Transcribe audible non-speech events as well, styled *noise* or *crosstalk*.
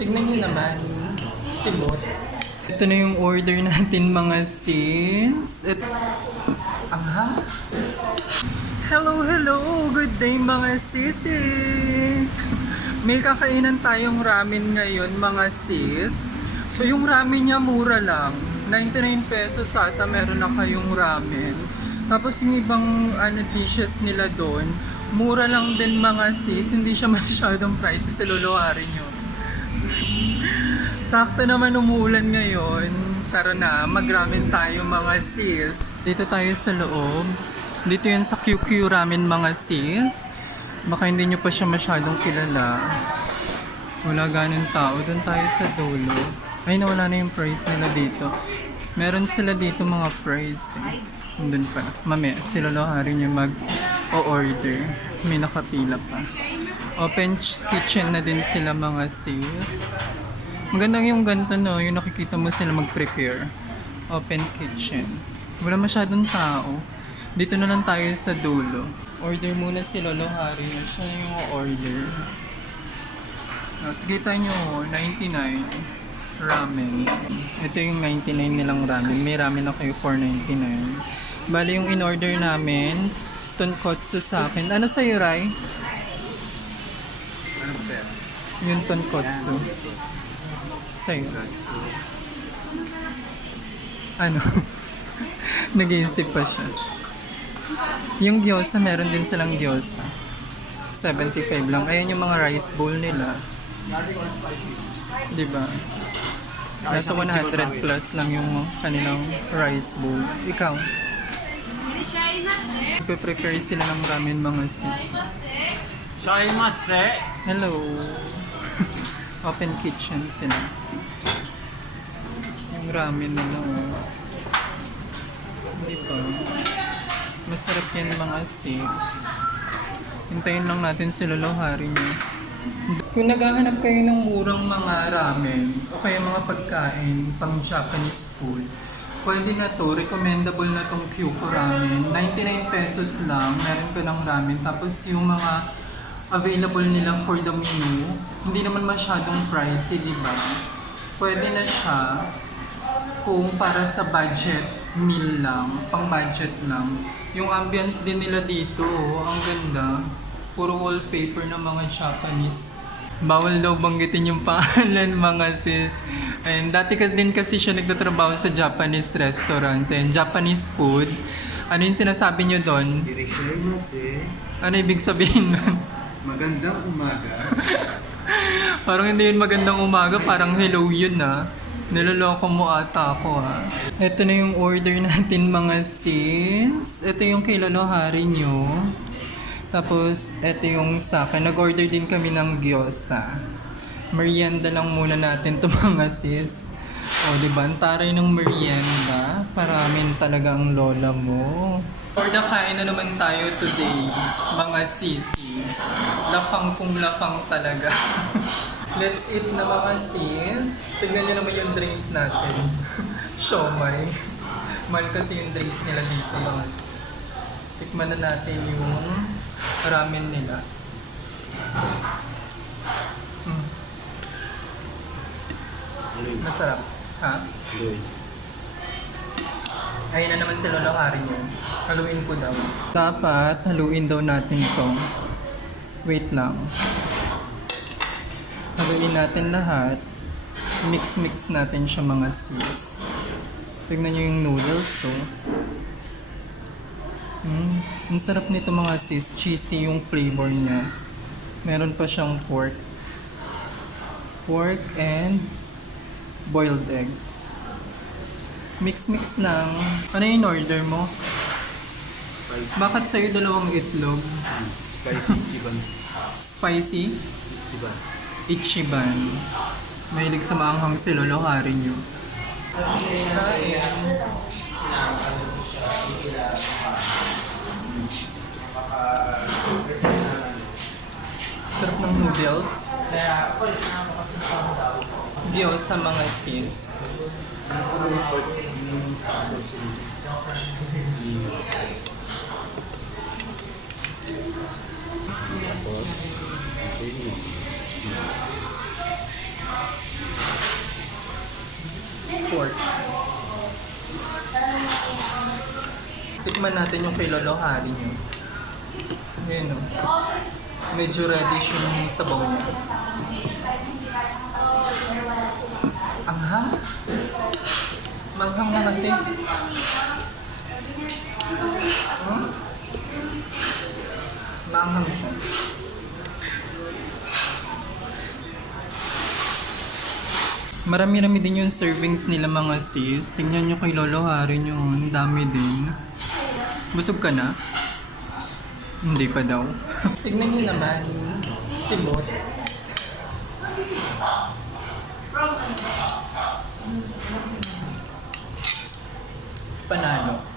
Tignan nyo naman. Simot. Ito na yung order natin mga sis. At... Ang hang. Hello, hello! Good day mga sisi! May kakainan tayong ramen ngayon mga sis. So yung ramen niya mura lang. 99 pesos ata meron na kayong ramen. Tapos yung ibang ano, dishes nila doon, mura lang din mga sis. Hindi siya *laughs* masyadong pricey sa luluharin nyo. Sakto naman umuulan ngayon. Tara na, magramen tayo mga sis. Dito tayo sa loob. Dito yan sa QQ Ramen mga sis. Baka hindi nyo pa siya masyadong kilala. Wala ganun tao. Doon tayo sa dulo. Ay, nawala na yung price nila dito. Meron sila dito mga price. Eh. Doon pa. Mamaya, sila lohari niya mag-o-order. May nakapila pa. Open ch- kitchen na din sila mga sis. Magandang yung ganito no, yung nakikita mo sila mag-prepare. Open kitchen. Wala masyadong tao. Dito na lang tayo sa dulo. Order muna si Lolo Hari na siya yung order. At kita nyo, 99 ramen. Ito yung 99 nilang ramen. May ramen na kayo for 99. Bali yung in-order namin, tonkotsu sa akin. Ano sa'yo, Rai? Ano ba sir? Yung tonkotsu. Sa'yo. Ano? *laughs* Nag-iisip pa siya. Yung gyoza, meron din silang gyoza. 75 lang. Ayan yung mga rice bowl nila. Di ba? Nasa 100 plus lang yung kanilang rice bowl. Ikaw? Ipe-prepare sila ng ramen mga sis. Hello! Open kitchen sila. Yung ramen nila, oh. Di ba? Masarap yan mga sis. Hintayin lang natin si Lolo Hari niya. Kung naghahanap kayo ng murang mga ramen o kaya mga pagkain pang Japanese food, pwede na to, recommendable na tong Kyuko Ramen. 99 pesos lang, meron ka ng ramen. Tapos yung mga available nila for the menu, hindi naman masyadong pricey, di ba? Pwede na siya kung para sa budget meal lang, pang budget lang. Yung ambience din nila dito, oh, ang ganda. Puro wallpaper ng mga Japanese. Bawal daw banggitin yung *laughs* pangalan mga sis. And dati kasi din kasi siya nagtatrabaho sa Japanese restaurant and Japanese food. Ano yung sinasabi niyo doon? Irishaimasu. Ano ibig sabihin nun? Magandang umaga. *laughs* parang hindi yun magandang umaga, parang hello yun na. Niloloko mo ata ako ha. Ito na yung order *laughs* natin mga sis. Ito yung kay Lolo Hari nyo. Tapos, ito yung sa akin. Nag-order din kami ng gyoza. Merienda lang muna natin to *laughs* mga sis. O, di ba? Taray ng merienda. Paramin talaga ang lola mo. For the kain na naman tayo today, mga sisi. Lafang kung lafang talaga. *laughs* Let's eat na mga sis. Tignan nyo naman yung drinks natin. *laughs* Siomay. Mahal kasi yung drinks nila dito mga sis. Tikman na natin yung ramen nila. Mm. Masarap. Ha? Ayun na naman si Lolo Hari niya. Haluin ko daw. Dapat haluin daw natin to. Wait lang. Haluin natin lahat. Mix-mix natin siya mga sis. Tignan nyo yung noodles, oh. Mm, ang sarap nito mga sis. Cheesy yung flavor niya. Meron pa siyang pork. Pork and boiled egg. Mix-mix lang. Ano yung order mo? Spicy. Bakit sa'yo dalawang itlog? Spicy chicken. Spicy? Diba? Ichiban. Mahilig sa maanghang si Lolo Hari nyo. Sarap ng noodles. Gyoza sa mga sis. Tikman natin yung kay Lolo Hari niyo. Ngayon o. Medyo reddish yung sabaw niya. Anghang? Manghang na kasi. Hmm? Maanghang siya. Marami-rami din yung servings nila mga sis. Tingnan nyo kay Lolo Harin yun. Ang dami din. Busog ka na? Hindi pa daw. *laughs* Tignan nyo naman. Simot. Panalo.